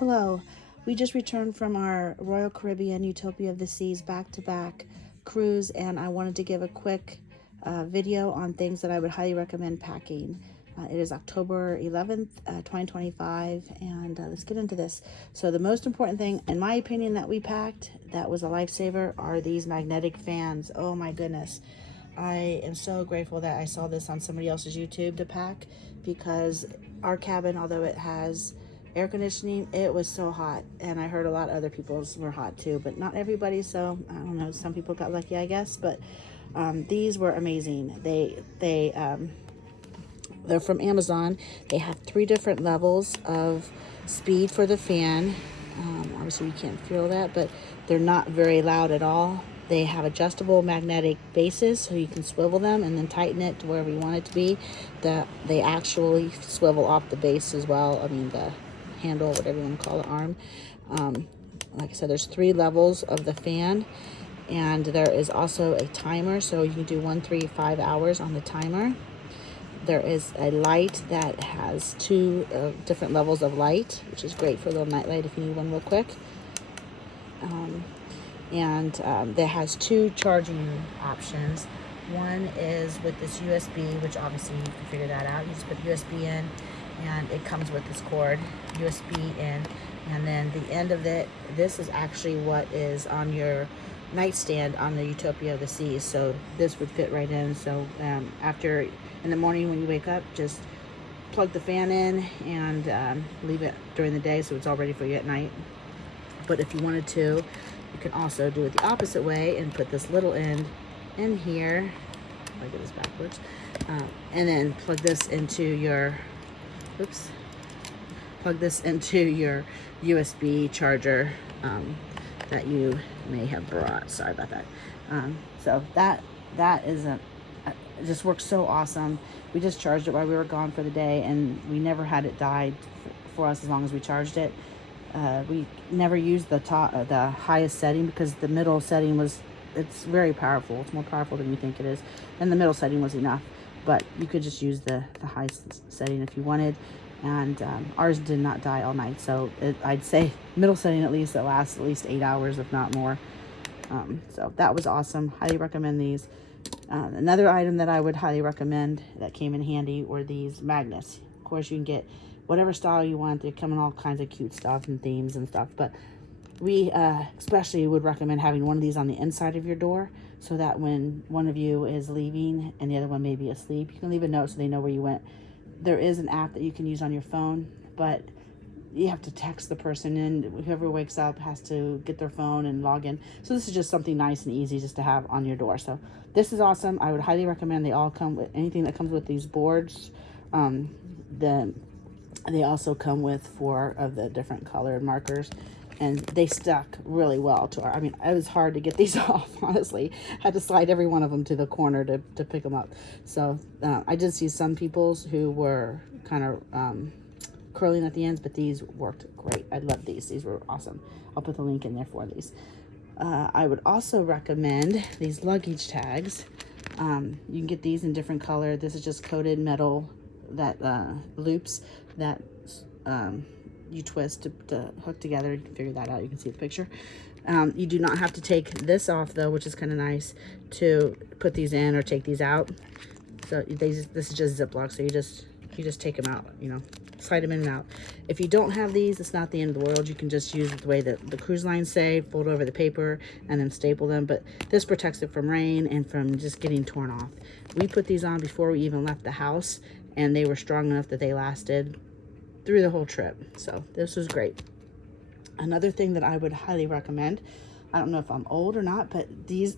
Hello. We just returned from our Royal Caribbean Utopia of the Seas back-to-back cruise, and I wanted to give a quick video on things that I would highly recommend packing. It is October 11th, 2025, and let's get into this. So the most important thing, in my opinion, that we packed that was a lifesaver are these magnetic fans. Oh my goodness. I am so grateful that I saw this on somebody else's YouTube to pack, because our cabin, although it has air conditioning, it was so hot, and I heard a lot of other people's were hot too, but not everybody. So I don't know, some people got lucky, I guess. But these were amazing. They're from Amazon. They have 3 different levels of speed for the fan. Obviously you can't feel that, but they're not very loud at all. They have adjustable magnetic bases, so you can swivel them and then tighten it to wherever you want it to be. They actually swivel off the base as well. I mean, the handle, whatever you want to call the arm. Like I said, there's 3 levels of the fan, and there is also a timer, so you can do 1, 3, 5 hours on the timer. There is a light that has 2 different levels of light, which is great for a little night light if you need one real quick. That has 2 charging options. One is with this USB, which obviously you can figure that out. You just put USB in, and it comes with this cord, USB in, and then the end of it, this is actually what is on your nightstand on the Utopia of the Seas. So this would fit right in. So after, in the morning when you wake up, just plug the fan in and leave it during the day so it's all ready for you at night. But if you wanted to, you can also do it the opposite way and put this little end in here. If I get this backwards, and then plug this into your USB charger that you may have brought. Sorry about that. So that is it just works so awesome. We just charged it while we were gone for the day, and we never had it die for us as long as we charged it. We never used the highest setting, because the middle setting it's very powerful. It's more powerful than you think it is, and the middle setting was enough. But you could just use the highest setting if you wanted. And ours did not die all night, so I'd say middle setting at least, it lasts at least 8 hours, if not more. So that was awesome. Highly recommend these. Another item that I would highly recommend that came in handy were these magnets. Of course, you can get whatever style you want. They come in all kinds of cute stuff and themes and stuff, but we especially would recommend having one of these on the inside of your door, so that when one of you is leaving and the other one may be asleep, you can leave a note so they know where you went. There is an app that you can use on your phone, but you have to text the person in. Whoever wakes up has to get their phone and log in. So this is just something nice and easy just to have on your door. So this is awesome. I would highly recommend. They all come with anything that comes with these boards. They also come with 4 of the different colored markers, and they stuck really well to our, I mean, it was hard to get these off, honestly. Had to slide every one of them to the corner to pick them up. So I did see some people's who were kind of curling at the ends, but these worked great. I love these. These were awesome. I'll put the link in there for these. I would also recommend these luggage tags. You can get these in different color. This is just coated metal that loops that you twist to hook together. You can figure that out. You can see the picture. You do not have to take this off though, which is kind of nice, to put these in or take these out. So this is just Ziploc, so you just take them out, slide them in and out. If you don't have these, it's not the end of the world. You can just use it the way that the cruise lines say, fold over the paper and then staple them. But this protects it from rain and from just getting torn off. We put these on before we even left the house, and they were strong enough that they lasted through the whole trip. So this was great. Another thing that I would highly recommend, I don't know if I'm old or not, but these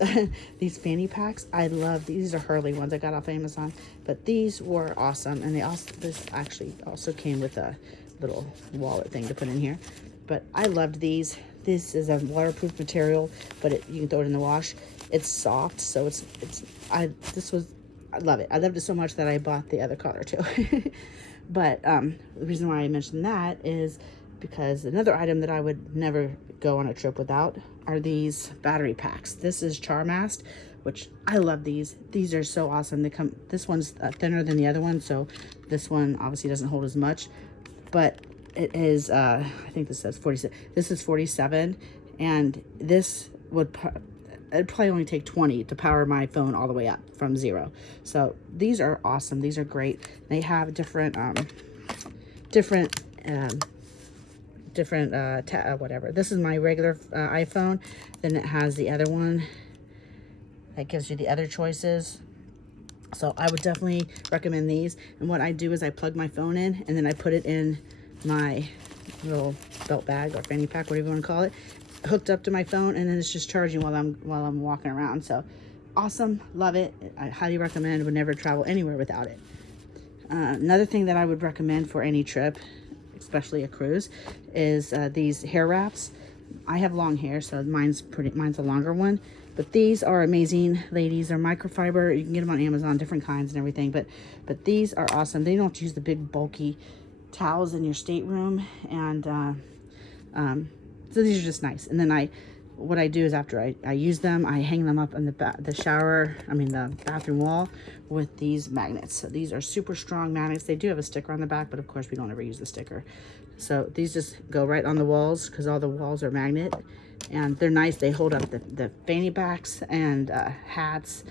these fanny packs, I love these. These are Hurley ones I got off Amazon, but these were awesome. And this actually also came with a little wallet thing to put in here. But I loved these. This is a waterproof material, but you can throw it in the wash. It's soft, so I love it. I loved it so much that I bought the other color too. But the reason why I mentioned that is because another item that I would never go on a trip without are these battery packs. This is Charmast, which I love these. These are so awesome. This one's thinner than the other one, so this one obviously doesn't hold as much, but It is, I think this says 47. This is 47, and this would, it'd probably only take 20 to power my phone all the way up from 0. So these are awesome. These are great. They have different, whatever. This is my regular iPhone. Then it has the other one that gives you the other choices. So I would definitely recommend these. And what I do is I plug my phone in, and then I put it in my little belt bag or fanny pack, whatever you want to call it, hooked up to my phone, and then it's just charging while I'm walking around. So awesome, love it. I highly recommend. Would never travel anywhere without it. Another thing that I would recommend for any trip, especially a cruise, is these hair wraps. I have long hair, so mine's a longer one. But these are amazing, ladies. They're microfiber. You can get them on Amazon, different kinds and everything. But these are awesome. They don't use the big bulky towels in your stateroom, and so these are just nice. And then what I do is after I use them, I hang them up on the bathroom wall with these magnets. So these are super strong magnets. They do have a sticker on the back, but of course we don't ever use the sticker. So these just go right on the walls because all the walls are magnet, and they're nice. They hold up the fanny packs and hats,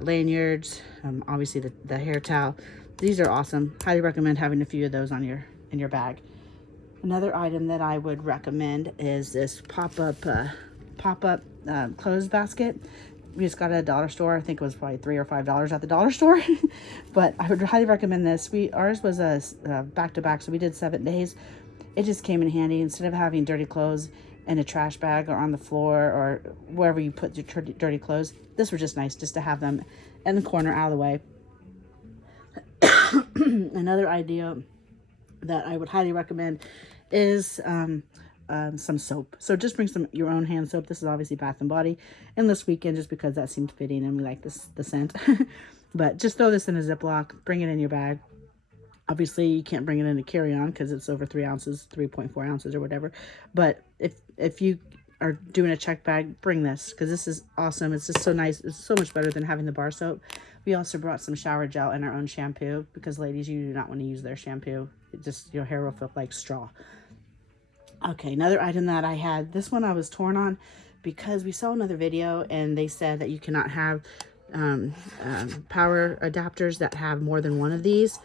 lanyards, obviously the hair towel. These are awesome. Highly recommend having a few of those in your bag. Another item that I would recommend is this pop-up clothes basket. We just got it at a dollar store. I think it was probably $3 or $5 at the dollar store. But I would highly recommend this. Ours was a back-to-back, so we did 7 days. It just came in handy. Instead of having dirty clothes in a trash bag or on the floor or wherever you put your dirty clothes, this was just nice just to have them in the corner out of the way. Another idea that I would highly recommend is some soap. So just bring your own hand soap. This is obviously Bath and Body, and this weekend just because that seemed fitting and we like the scent. But just throw this in a Ziploc, bring it in your bag. Obviously you can't bring it in a carry-on because it's over 3 ounces, 3.4 ounces or whatever. But if you are doing a check bag, bring this because this is awesome. It's just so nice. It's so much better than having the bar soap. We also brought some shower gel and our own shampoo because ladies, you do not want to use their shampoo. Your hair will feel like straw. Okay, another item that I had, this one I was torn on because we saw another video and they said that you cannot have power adapters that have more than one of these.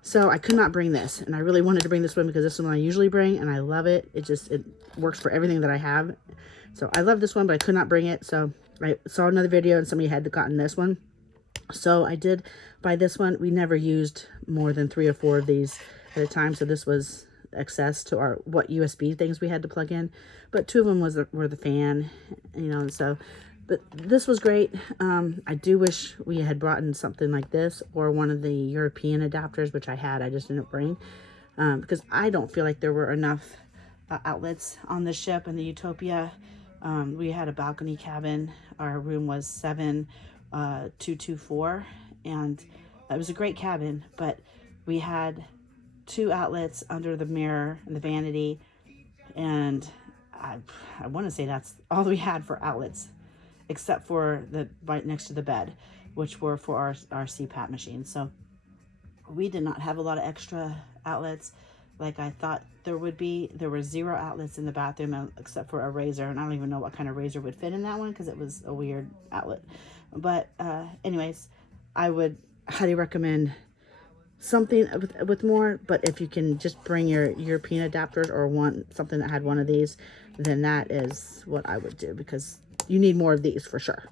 So I could not bring this, and I really wanted to bring this one because this is one I usually bring and I love it. It works for everything that I have. So I love this one, but I could not bring it. So I saw another video and somebody had gotten this one. So I did buy this one. We never used more than 3 or 4 of these at a time. So this was access to our USB things we had to plug in. But 2 of them were the fan, so. But this was great. I do wish we had brought in something like this or one of the European adapters, which I just didn't bring because I don't feel like there were enough outlets on the ship in the Utopia. We had a balcony cabin. Our room was 7224, and it was a great cabin, but we had 2 outlets under the mirror and the vanity, and I want to say that's all we had for outlets, except for the right next to the bed, which were for our CPAP machine. So we did not have a lot of extra outlets like I thought there would be. There were 0 outlets in the bathroom except for a razor, and I don't even know what kind of razor would fit in that one because it was a weird outlet. But anyways, I would highly recommend something with more, but if you can just bring your European adapters or something that had one of these, then that is what I would do because you need more of these for sure.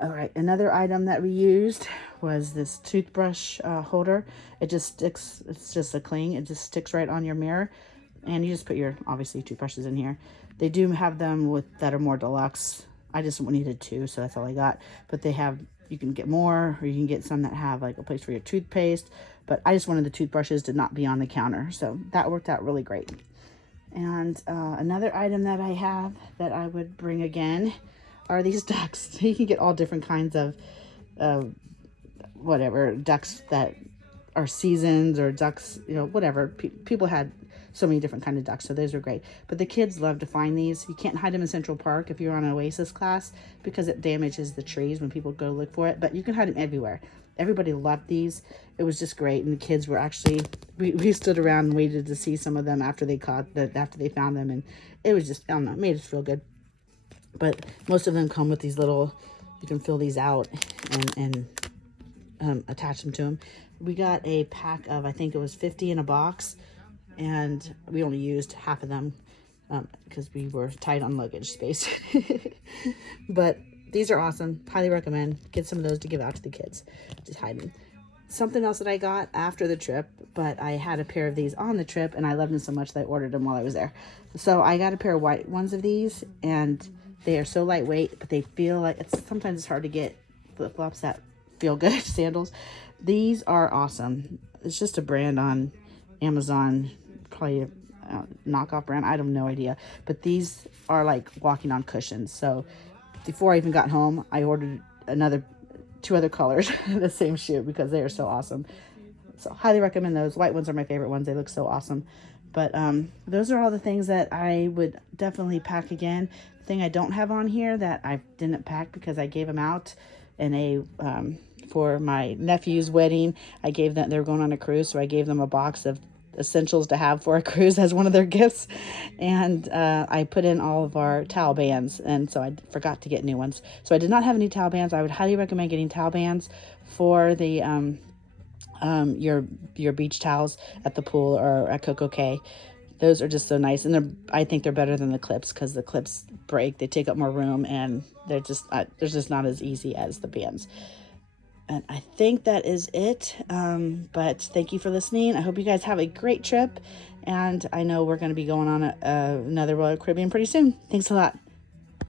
All right, another item that we used was this toothbrush holder. It just sticks, it's just a cling. It just sticks right on your mirror, and you just put your, obviously, toothbrushes in here. They do have them that are more deluxe. I just needed 2, so that's all I got. But you can get more, or you can get some that have like a place for your toothpaste. But I just wanted the toothbrushes to not be on the counter, so that worked out really great. And another item that I have that I would bring again are these ducks. You can get all different kinds of whatever ducks that are seasons or ducks, whatever. People had so many different kinds of ducks, so those are great. But the kids love to find these. You can't hide them in Central Park if you're on an Oasis class because it damages the trees when people go look for it. But you can hide them everywhere. everybody loved these. It was just great. And the kids were actually, we stood around and waited to see some of them after they after they found them. And it was just, I don't know, it made us feel good. But most of them come with these little, you can fill these out and attach them to them. We got a pack of, I think it was 50 in a box, and we only used half of them because we were tight on luggage space. But these are awesome. Highly recommend. Get some of those to give out to the kids. Just hide them. Something else that I got after the trip, but I had a pair of these on the trip, and I loved them so much that I ordered them while I was there. So I got a pair of white ones of these, and they are so lightweight, but they feel like sometimes it's hard to get flip-flops that feel good, sandals. These are awesome. It's just a brand on Amazon, probably a knockoff brand. I have no idea, but these are like walking on cushions. So before I even got home, I ordered two other colors of the same shoe because they are so awesome. So highly recommend those. White ones are my favorite ones. They look so awesome. But those are all the things that I would definitely pack again. The thing I don't have on here that I didn't pack because I gave them out in a for my nephew's wedding. I gave them, they were going on a cruise, so I gave them a box of essentials to have for a cruise as one of their gifts. And I put in all of our towel bands, and so I forgot to get new ones. So I did not have any towel bands. I would highly recommend getting towel bands for the your beach towels at the pool or at Coco Cay. Those are just so nice, and I think they're better than the clips because the clips break, they take up more room, and they're just not as easy as the bands. And I think that is it. But thank you for listening. I hope you guys have a great trip, and I know we're going to be going on another Royal Caribbean pretty soon. Thanks a lot.